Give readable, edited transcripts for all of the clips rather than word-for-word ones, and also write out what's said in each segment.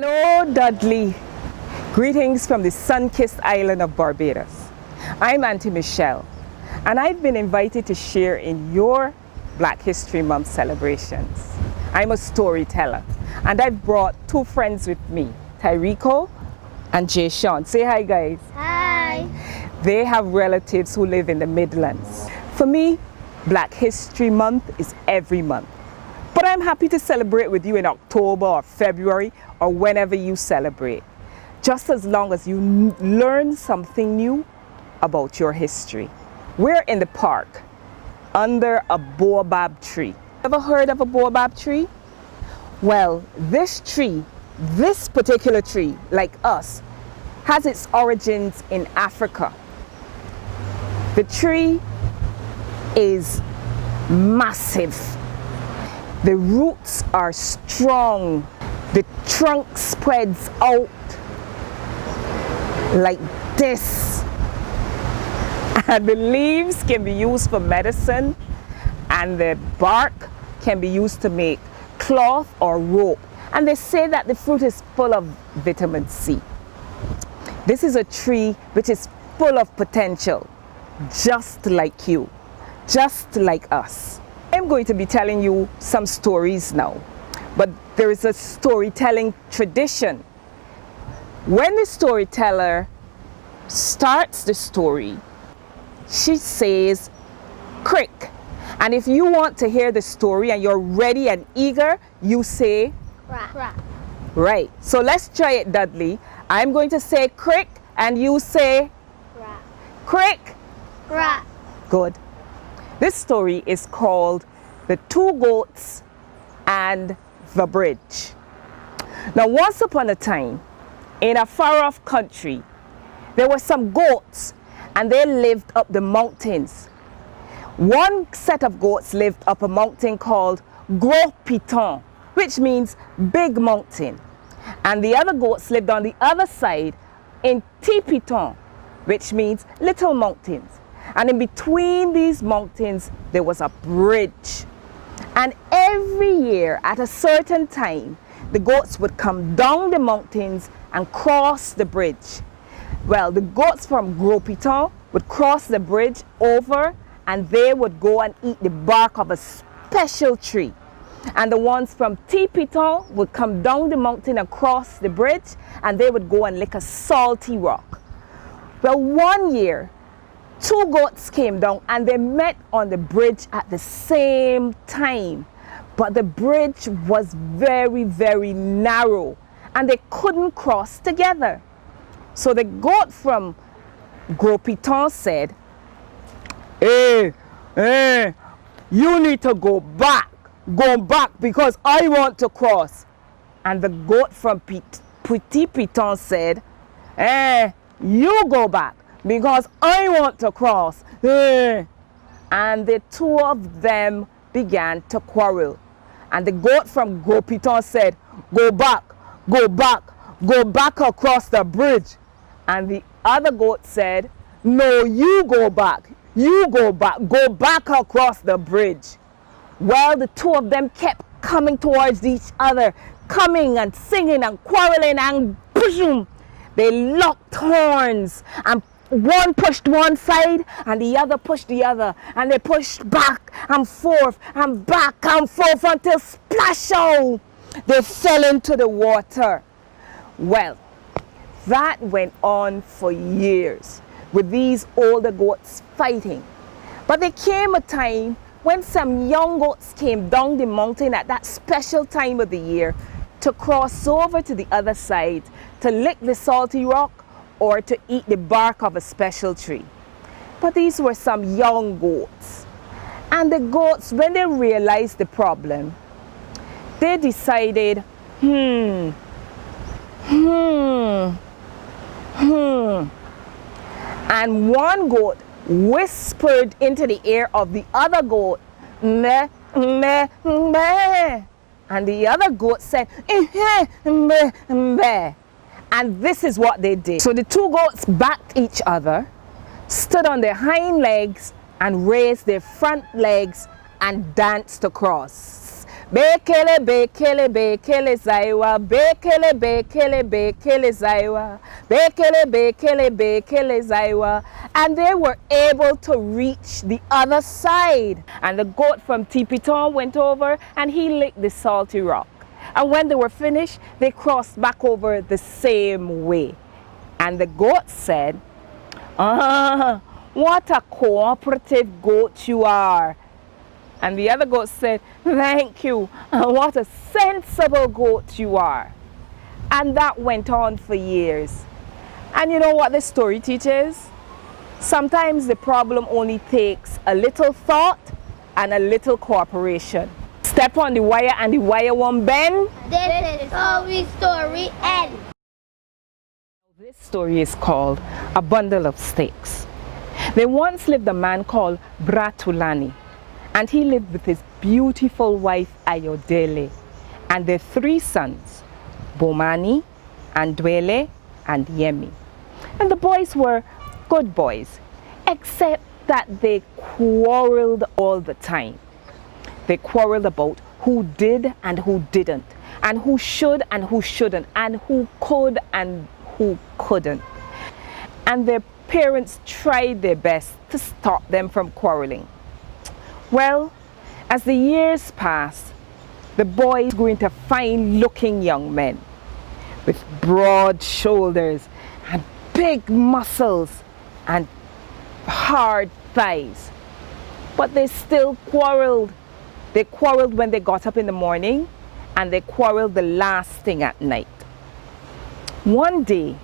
Hello, Dudley. Greetings from the sun-kissed island of Barbados. I'm Auntie Michelle, and I've been invited to share in your Black History Month celebrations. I'm a storyteller, and I've brought two friends with me, Tyrico and Jay Sean. Say hi, guys. Hi. They have relatives who live in the Midlands. For me, Black History Month is every month. But I'm happy to celebrate with you in October or February or whenever you celebrate, just as long as you learn something new about your history. We're in the park under a baobab tree. Ever heard of a baobab tree? Well, this particular tree, like us, has its origins in Africa. The tree is massive. The roots are strong. The trunk spreads out like this. And the leaves can be used for medicine, and the bark can be used to make cloth or rope. And they say that the fruit is full of vitamin C. This is a tree which is full of potential, just like you, just like us. I'm going to be telling you some stories now, but there is a storytelling tradition. When the storyteller starts the story, she says, "Crick." And if you want to hear the story and you're ready and eager, you say, Ra. right. So let's try it, Dudley. I'm going to say crick and you say Ra. crick. Ra. Good. This story is called The Two Goats and the Bridge. Now, once upon a time, in a far-off country, there were some goats, and they lived up the mountains. One set of goats lived up a mountain called Gros Piton, which means big mountain. And the other goats lived on the other side in Petit Piton, which means little mountains. And in between these mountains, there was a bridge. And every year at a certain time, the goats would come down the mountains and cross the bridge. Well, the goats from Gros Piton would cross the bridge over, and they would go and eat the bark of a special tree. And the ones from Petit Piton would come down the mountain and cross the bridge, and they would go and lick a salty rock. Well, one year, two goats came down and they met on the bridge at the same time. But the bridge was very, very narrow and they couldn't cross together. So the goat from Gros Piton said, Hey, you need to go back because I want to cross. And the goat from Petit Piton said, you go back because I want to cross. And the two of them began to quarrel. And the goat from Gros Piton said, go back across the bridge. And the other goat said, no, you go back across the bridge. Well, the two of them kept coming towards each other, coming and singing and quarreling, and boom, they locked horns, and one pushed one side and the other pushed the other, and they pushed back and forth and back and forth until splash out, they fell into the water. Well, that went on for years with these older goats fighting. But there came a time when some young goats came down the mountain at that special time of the year to cross over to the other side to lick the salty rock or to eat the bark of a special tree. But these were some young goats. And the goats, when they realized the problem, they decided, And one goat whispered into the ear of the other goat, meh, meh, meh. And the other goat said, meh, meh. And this is what they did. So the two goats backed each other, stood on their hind legs, and raised their front legs and danced across. Bekele, bekele, bekele zaiwa. Bekele, bekele, bekele zaiwa. Bekele, bekele, bekele zaiwa. And they were able to reach the other side. And the goat from Tipiton went over and he licked the salty rock. And when they were finished, they crossed back over the same way. And the goat said, "Ah, what a cooperative goat you are." And the other goat said, "Thank you, what a sensible goat you are." And that went on for years. And you know what this story teaches? Sometimes the problem only takes a little thought and a little cooperation. Step on the wire and the wire won't bend. This is how we story ends. This story is called A Bundle of Sticks. There once lived a man called Bratulani, and he lived with his beautiful wife Ayodele and their 3 sons, Bomani, Andwele, and Yemi. And the boys were good boys, except that they quarreled all the time. They quarreled about who did and who didn't, and who should and who shouldn't, and who could and who couldn't. And their parents tried their best to stop them from quarreling. Well, as the years passed, the boys grew into fine-looking young men with broad shoulders and big muscles and hard thighs. But they still quarreled. They quarreled when they got up in the morning, and they quarreled the last thing at night. One day,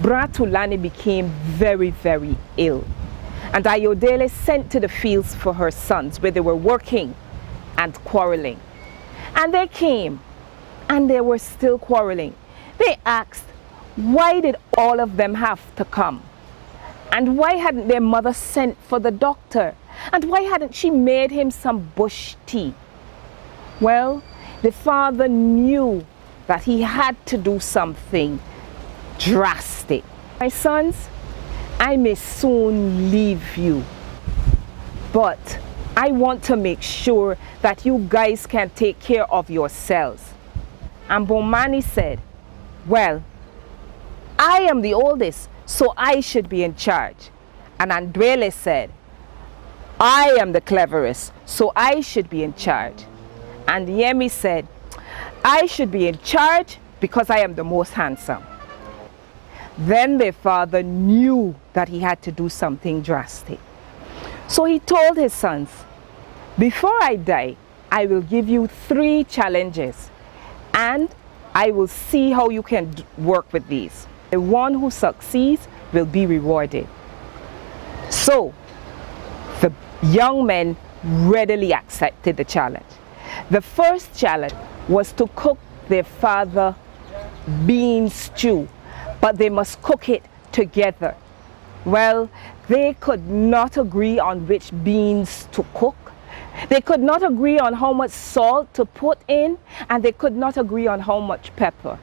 Bratulani became very, very ill, and Ayodele sent to the fields for her sons where they were working and quarreling. And they came, and they were still quarreling. They asked, why did all of them have to come? And why hadn't their mother sent for the doctor? And why hadn't she made him some bush tea? Well, the father knew that he had to do something drastic. My sons, I may soon leave you, but I want to make sure that you guys can take care of yourselves. And Bomani said, well, I am the oldest, so I should be in charge. And Andwele said, I am the cleverest, so I should be in charge. And Yemi said, I should be in charge because I am the most handsome. Then their father knew that he had to do something drastic. So he told his sons, before I die, I will give you 3 challenges, and I will see how you can work with these. The one who succeeds will be rewarded. So the young men readily accepted the challenge. The first challenge was to cook their father bean stew, but they must cook it together. Well, they could not agree on which beans to cook. They could not agree on how much salt to put in, and they could not agree on how much pepper.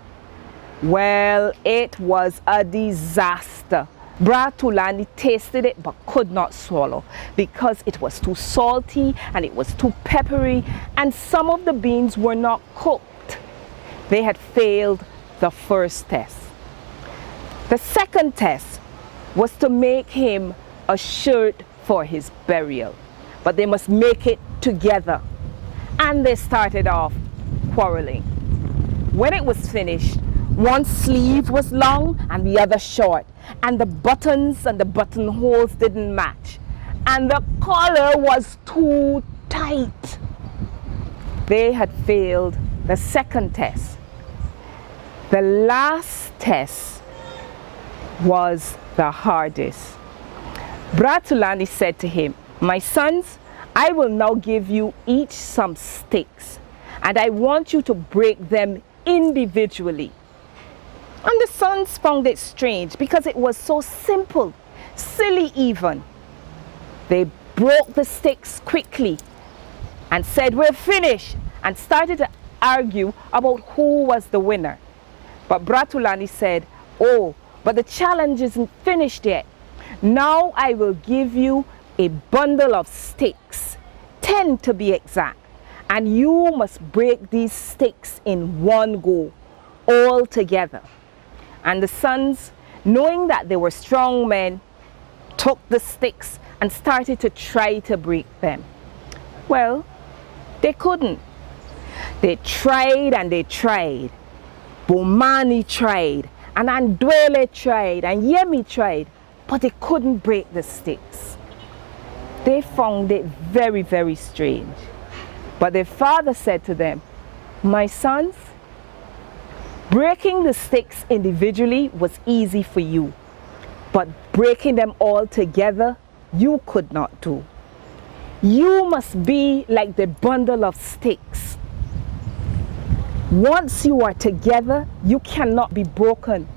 Well, it was a disaster. Bratulani tasted it but could not swallow because it was too salty and it was too peppery, and some of the beans were not cooked. They had failed the first test. The second test was to make him a shirt for his burial, but they must make it together. And they started off quarreling. When it was finished, one sleeve was long and the other short, and the buttons and the buttonholes didn't match, and the collar was too tight. They had failed the second test. The last test was the hardest. Bratulani said to him, my sons, I will now give you each some sticks, and I want you to break them individually. And the sons found it strange because it was so simple, silly even. They broke the sticks quickly and said, we're finished, and started to argue about who was the winner. But Bratulani said, oh, but the challenge isn't finished yet. Now I will give you a bundle of sticks, 10 to be exact, and you must break these sticks in one go, all together. And the sons, knowing that they were strong men, took the sticks and started to try to break them. Well, they couldn't. They tried and they tried. Bomani tried, and Andwele tried, and Yemi tried, but they couldn't break the sticks. They found it very, very strange. But their father said to them, "My sons, breaking the sticks individually was easy for you, but breaking them all together, you could not do. You must be like the bundle of sticks. Once you are together, you cannot be broken."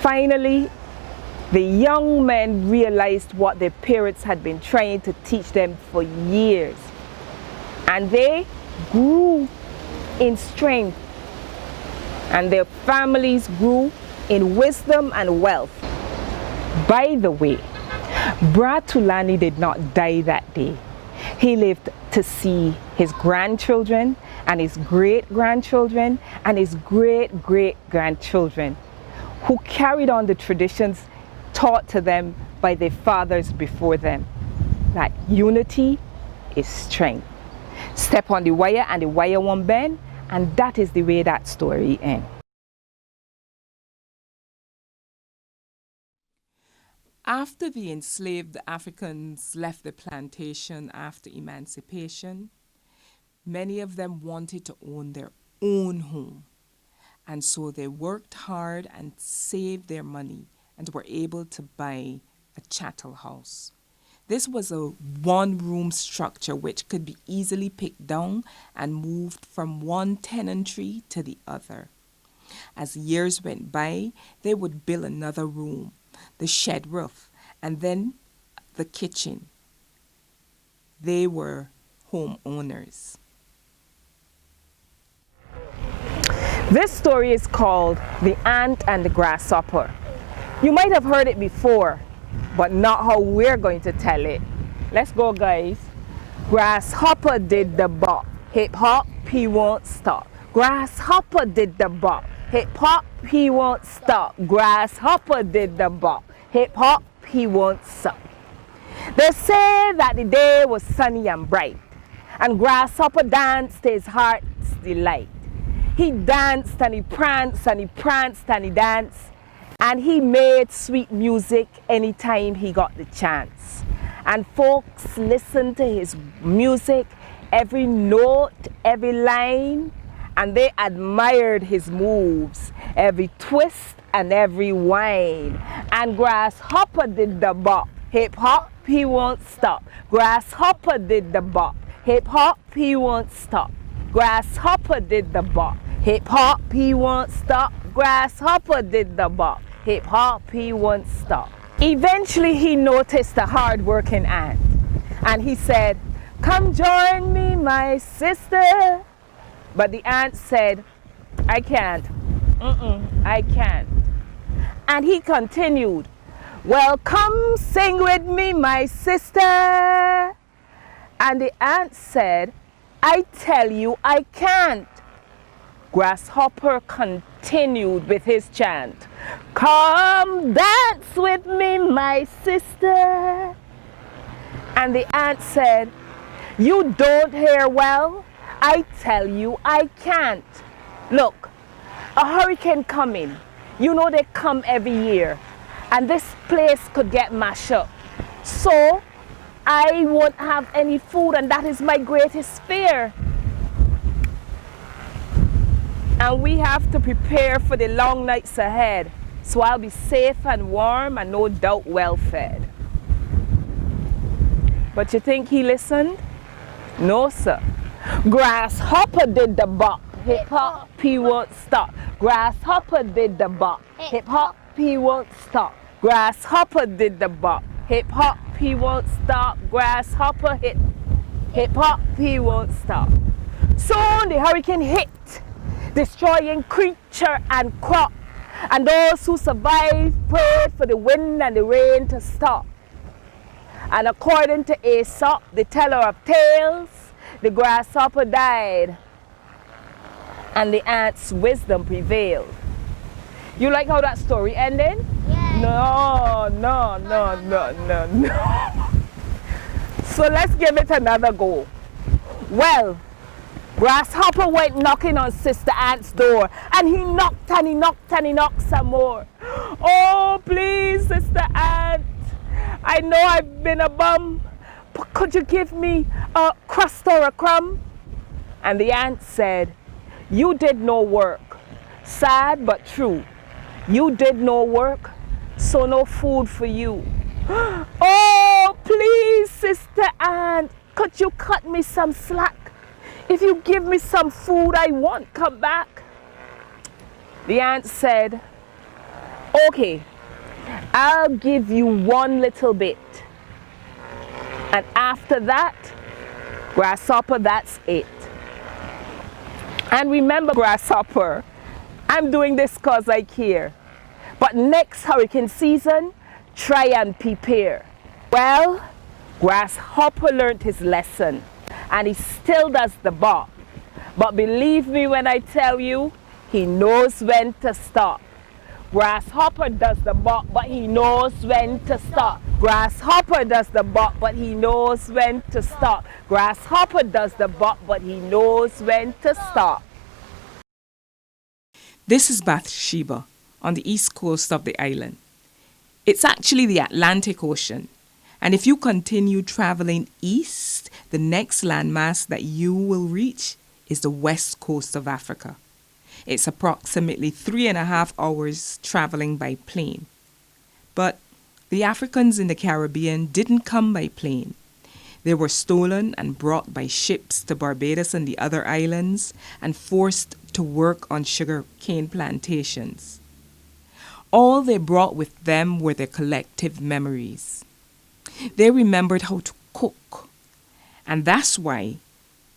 Finally, the young men realized what their parents had been trying to teach them for years, and they grew in strength, and their families grew in wisdom and wealth. By the way, Bratulani did not die that day. He lived to see his grandchildren and his great-grandchildren and his great-great-grandchildren, who carried on the traditions taught to them by their fathers before them, that unity is strength. Step on the wire and the wire won't bend, and that is the way that story ends. After the enslaved Africans left the plantation after emancipation, many of them wanted to own their own home. And so they worked hard and saved their money and were able to buy a chattel house. This was a one-room structure which could be easily picked down and moved from one tenantry to the other. As years went by, they would build another room, the shed roof, and then the kitchen. They were homeowners. This story is called The Ant and the Grasshopper. You might have heard it before, but not how we're going to tell it. Let's go, guys. Grasshopper did the bop, hip hop, he won't stop. Grasshopper did the bop, hip hop, he won't stop. Grasshopper did the bop, hip hop, he won't stop. They say that the day was sunny and bright, and Grasshopper danced to his heart's delight. He danced and he pranced and he pranced and he danced, and he made sweet music anytime he got the chance. And folks listened to his music, every note, every line, and they admired his moves, every twist and every whine. And Grasshopper did the bop, hip hop, he won't stop. Grasshopper did the bop, hip hop, he won't stop. Grasshopper did the bop, hip hop, he won't stop. Grasshopper did the bop, hip hop, he won't stop. Eventually he noticed a hard-working ant, and he said, "Come join me, my sister." But the ant said, "I can't, I can't." And he continued, "Well, come sing with me, my sister." And the ant said, "I tell you, I can't." Grasshopper continued with his chant, "Come dance with me, my sister." And the ant said, "You don't hear well? I tell you, I can't. Look, a hurricane coming. You know they come every year, and this place could get mashed up. So I won't have any food, and that is my greatest fear. And we have to prepare for the long nights ahead, so I'll be safe and warm and no doubt well fed." But you think he listened? No, sir. Grasshopper did the bop, hip hop, he won't stop. Grasshopper did the bop, hip hop, he won't stop. Grasshopper did the bop, hip hop, he won't stop. Grasshopper hip hop, he won't stop. Soon the hurricane hit, destroying creature and crop, and those who survived prayed for the wind and the rain to stop. And according to Aesop, the teller of tales, the grasshopper died, and the ant's wisdom prevailed. You like how that story ended? Yes. No. So let's give it another go. Well, Grasshopper went knocking on Sister Ant's door, and he knocked and he knocked and he knocked some more. Oh, please, Sister Ant, I know I've been a bum, but could you give me a crust or a crumb? And the ant said, you did no work, sad but true. You did no work, so no food for you. Oh, please, Sister Ant, could you cut me some slack? If you give me some food, I won't come back. The ant said, okay, I'll give you one little bit. And after that, Grasshopper, that's it. And remember, Grasshopper, I'm doing this because I care. But next hurricane season, try and prepare. Well, Grasshopper learned his lesson, and he still does the bark. But believe me when I tell you, he knows when to stop. Grasshopper does the bark, but he knows when to stop. Grasshopper does the bark, but he knows when to stop. Grasshopper does the bark, but he knows when to stop. This is Bathsheba on the east coast of the island. It's actually the Atlantic Ocean. And if you continue traveling east, the next landmass that you will reach is the west coast of Africa. It's approximately 3.5 hours traveling by plane. But the Africans in the Caribbean didn't come by plane. They were stolen and brought by ships to Barbados and the other islands and forced to work on sugar cane plantations. All they brought with them were their collective memories. They remembered how to cook. And that's why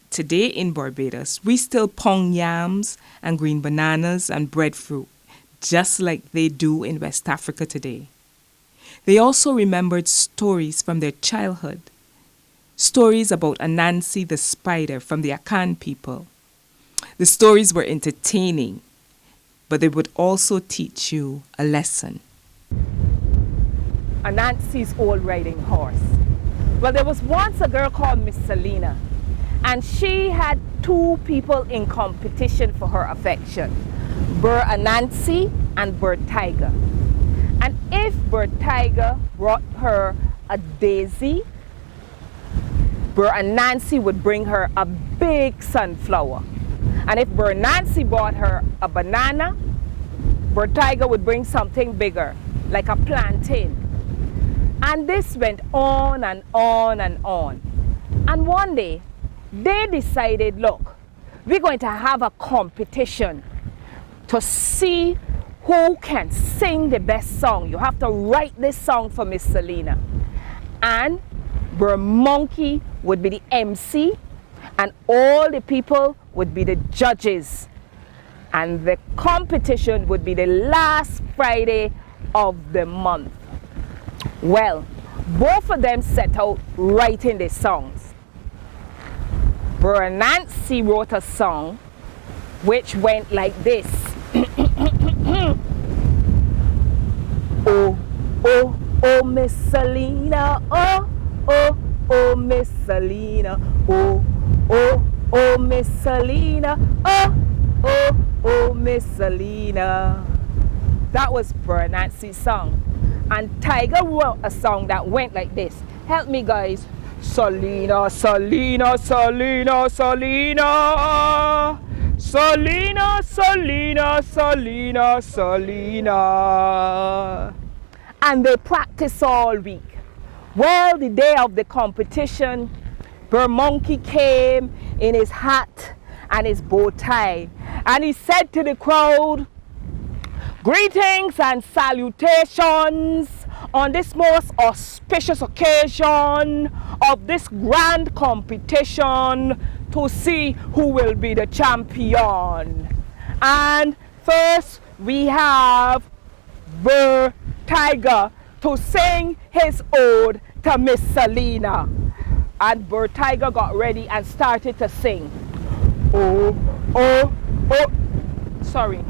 today in Barbados, we still pong yams and green bananas and breadfruit, just like they do in West Africa today. They also remembered stories from their childhood. Stories about Anansi the Spider from the Akan people. The stories were entertaining, but they would also teach you a lesson. Anansi's old riding horse. Well, there was once a girl called Miss Selena, and she had two people in competition for her affection, Bur Anansi and Bur Tiger. And if Bur Tiger brought her a daisy, Bur Anansi would bring her a big sunflower. And if Bur Anansi brought her a banana, Bur Tiger would bring something bigger, like a plantain. And this went on and on and on. And one day, they decided, look, we're going to have a competition to see who can sing the best song. You have to write this song for Miss Selena. And Bur Monkey would be the MC, and all the people would be the judges. And the competition would be the last Friday of the month. Well, both of them set out writing their songs. Bur Anansi wrote a song which went like this. Oh, oh, oh, Miss Selena, oh, oh, oh, Miss Selena, oh, oh, oh, Miss Selena, oh, oh, oh, Miss Selena. That was Bur Anansi's song. And Tiger wrote a song that went like this. Help me, guys. Selena, Selena, Selena, Selena. Selena, Selena, Selena, Selena. And they practiced all week. Well, the day of the competition, Bur Monkey came in his hat and his bow tie. And he said to the crowd, greetings and salutations on this most auspicious occasion of this grand competition to see who will be the champion. And first we have Bur Tiger to sing his ode to Miss Selena. And Bird Tiger got ready and started to sing. Oh, oh, oh. Sorry.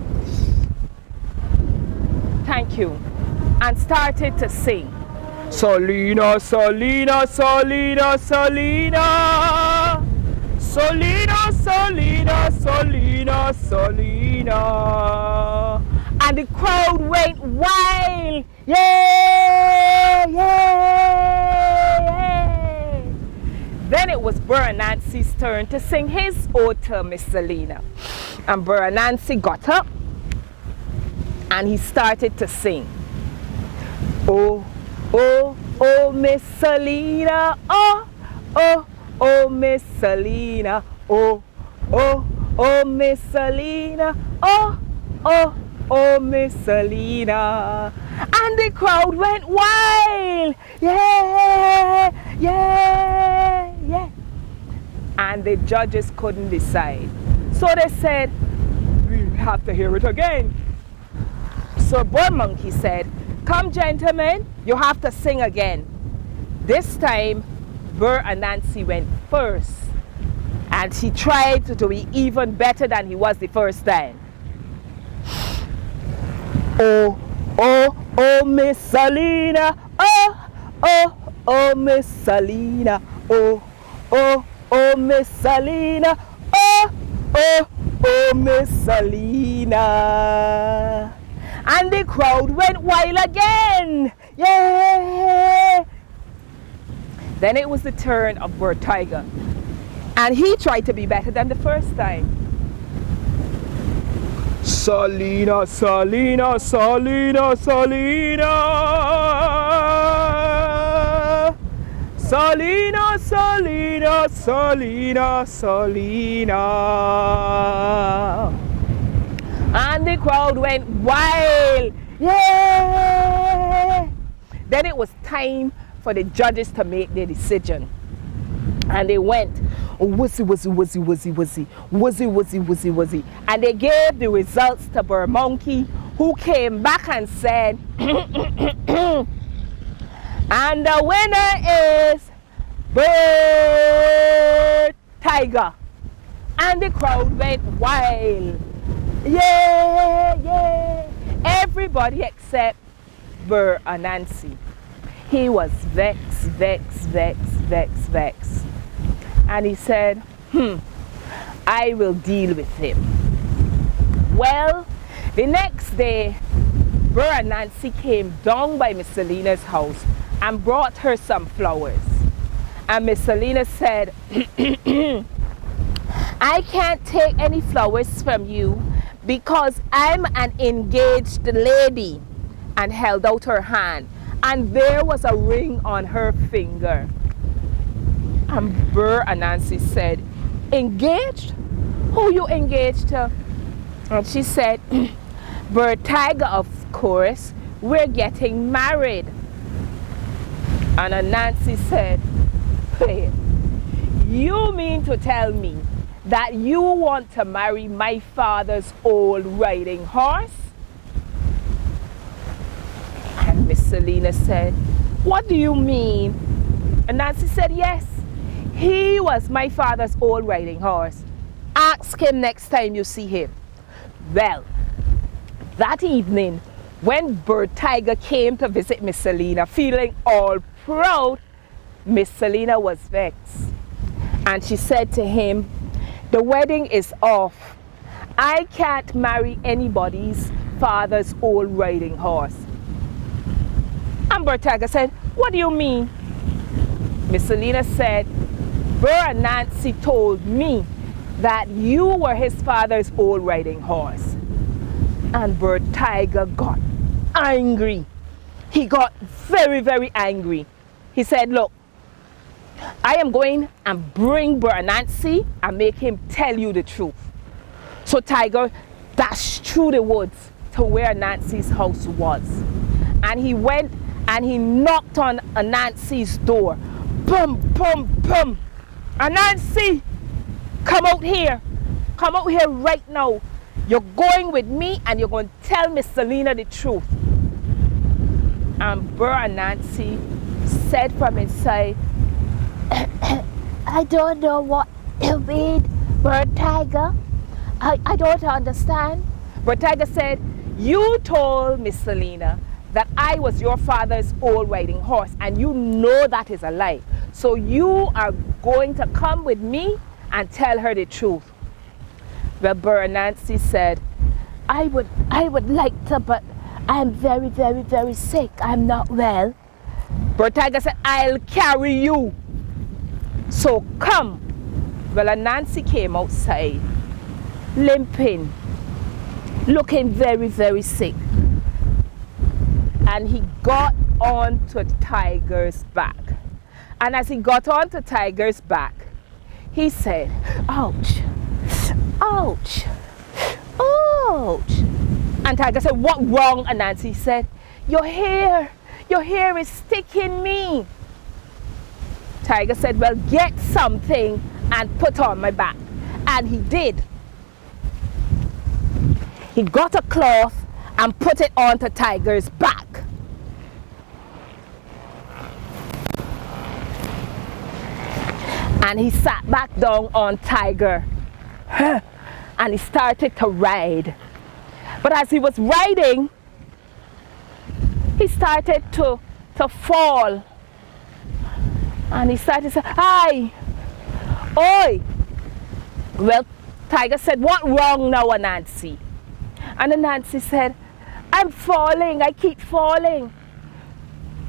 Thank you. And started to sing. Selena, Selena, Selena, Selena. Selena, Selena, Selena, Selena. And the crowd went wild. Yay, yay. Then it was Burr and Nancy's turn to sing his ode to Miss Selena. And Burr and Nancy got up and he started to sing. Oh, oh, oh, Miss Selena, oh, oh, oh, Miss Selena, oh, oh, oh, Miss Selena, oh, oh, oh, Miss Selena. And the crowd went wild. Yeah, yeah, yeah. And the judges couldn't decide. So they said, we have to hear it again. So Bird Monkey said, come gentlemen, you have to sing again. This time, Burr and Nancy went first. And he tried to be even better than he was the first time. Oh, oh, oh, Miss Selena, oh, oh, oh, Miss Selena, oh, oh, oh, Miss Selena, oh, oh, oh, Miss Selena. And the crowd went wild again. Yay! Then it was the turn of Bird Tiger. And he tried to be better than the first time. Selena, Selena, Selena, Selena. Selena, Selena, Selena, Selena. And the crowd went wild. Yay! Then it was time for the judges to make their decision. And they went, wuzzy, wuzzy, wuzzy, wuzzy, wuzzy, wuzzy, wuzzy, wuzzy, wuzzy. And they gave the results to Bird Monkey, who came back and said, and the winner is Bird Tiger. And the crowd went wild. Yeah, yeah. Everybody except Burr and Nancy. He was vexed, vexed, vexed, vexed, vexed. And he said, I will deal with him. Well, the next day, Burr and Nancy came down by Miss Selena's house and brought her some flowers. And Miss Selena said, I can't take any flowers from you because I'm an engaged lady, and held out her hand, and there was a ring on her finger. And Burr and Nancy said, engaged? Who you engaged to? And she said, Bird Tiger, of course, we're getting married. And Anansi said, wait, you mean to tell me that you want to marry my father's old riding horse? And Miss Selena said, what do you mean? And Nancy said, yes, he was my father's old riding horse. Ask him next time you see him. Well, that evening, when Bird Tiger came to visit Miss Selena, feeling all proud, Miss Selena was vexed. And she said to him, the wedding is off. I can't marry anybody's father's old riding horse. And Bird Tiger said, what do you mean? Miss Selena said, Burr and Nancy told me that you were his father's old riding horse. And Bird Tiger got angry. He got very, very angry. He said, look, I am going and bring Burr and Nancy and make him tell you the truth. So Tiger dashed through the woods to where Nancy's house was. And he went and he knocked on Anansi's door. Boom, boom, boom. Anansi, come out here. Come out here right now. You're going with me and you're going to tell Miss Selena the truth. And Burr and Nancy said from inside, I don't know what you mean, bird tiger. I don't understand. Bird Tiger said, you told Miss Selena that I was your father's old riding horse, and you know that is a lie. So you are going to come with me and tell her the truth. Well, Bird Anansi said, I would like to, but I'm very, very, very sick. I'm not well. Bird Tiger said, I'll carry you. So come. Well, Anansi came outside, limping, looking very, very sick. And he got onto Tiger's back. And as he got onto Tiger's back, he said, ouch, ouch, ouch. And Tiger said, what wrong? And Anansi said, your hair is sticking me. Tiger said, well, get something and put on my back. And he did. He got a cloth and put it onto Tiger's back. And he sat back down on Tiger. And he started to ride. But as he was riding, he started to fall. And he started to say, hi, oi. Well, Tiger said, what wrong now, Anansi? And Anansi said, I'm falling, I keep falling.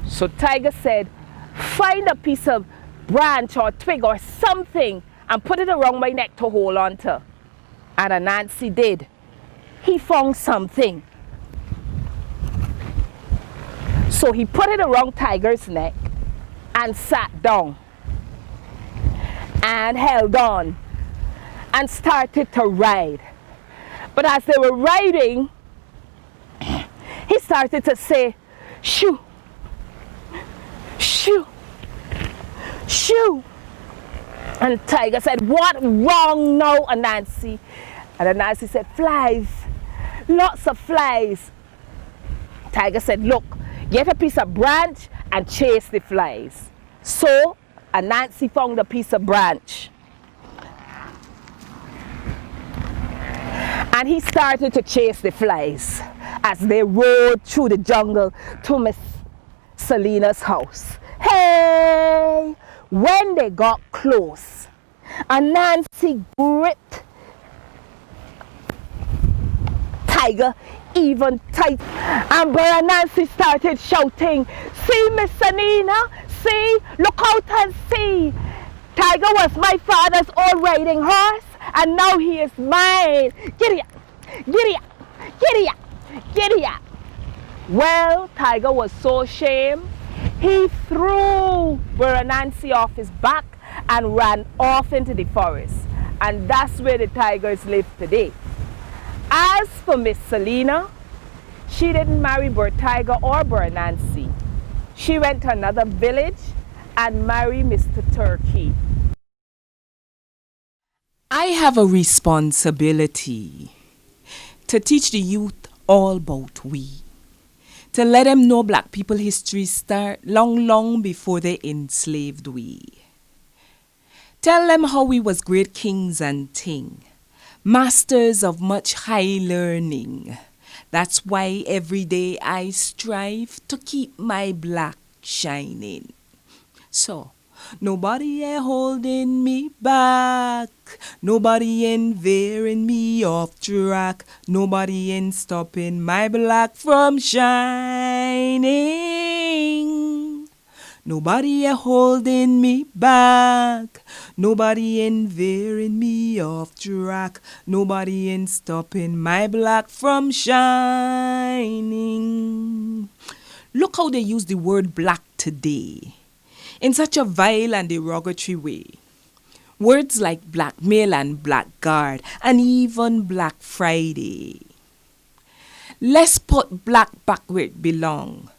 So Tiger said, find a piece of branch or twig or something and put it around my neck to hold on to. And Anansi did. He found something. So he put it around Tiger's neck and sat down and held on and started to ride. But as they were riding, he started to say, shoo, shoo, shoo. And Tiger said, what wrong now, Anansi? And Anansi said, flies, lots of flies. Tiger said, look, get a piece of branch and chase the flies. So Anansi found a piece of branch. And he started to chase the flies as they rode through the jungle to Miss Selena's house. Hey! When they got close, Anansi gripped Tiger even tight. And Anansi started shouting, see, Miss Selena, see, look out and see. Tiger was my father's old riding horse, and now he is mine. Giddy up, giddy up, giddy up, giddy up. Well, Tiger was so ashamed, he threw Anansi off his back and ran off into the forest. And that's where the tigers live today. As for Miss Selena, she didn't marry Bird Tiger or Bird Anansi. She went to another village and married Mr. Turkey. I have a responsibility to teach the youth all about we. To let them know black people history start long before they enslaved we. Tell them how we was great kings and ting, masters of much high learning. That's why every day I strive to keep my black shining. So, nobody ain't holding me back. Nobody ain't veering me off track. Nobody ain't stopping my black from shining. Nobody ain't holding me back. Nobody ain't veering me off track. Nobody ain't stopping my black from shining. Look how they use the word black today in such a vile and derogatory way. Words like blackmail and blackguard and even Black Friday. Let's put black back where it belong.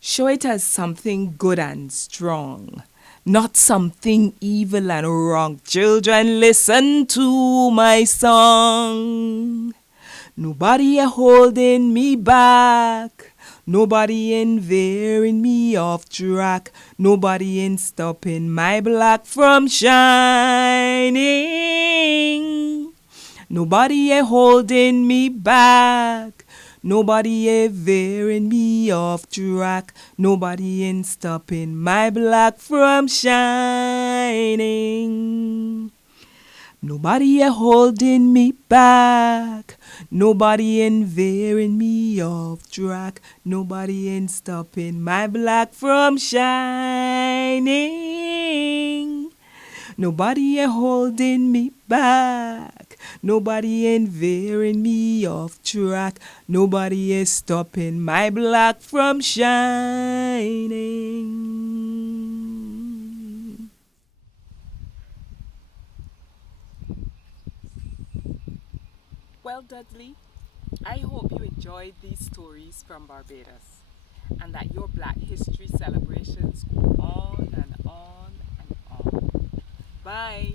Show it as something good and strong, not something evil and wrong. Children, listen to my song. Nobody holding me back. Nobody in veering me off track. Nobody in stopping my black from shining. Nobody a holding me back. Nobody a veering me off track. Nobody in stopping my black from shining. Nobody a holding me back. Nobody in veering me off track. Nobody in stopping my black from shining. Nobody a holding me back. Nobody in veering me off track. Nobody is stopping my black from shining. Well, Dudley, I hope you enjoyed these stories from Barbados and that your Black History celebrations go on and on and on. Bye.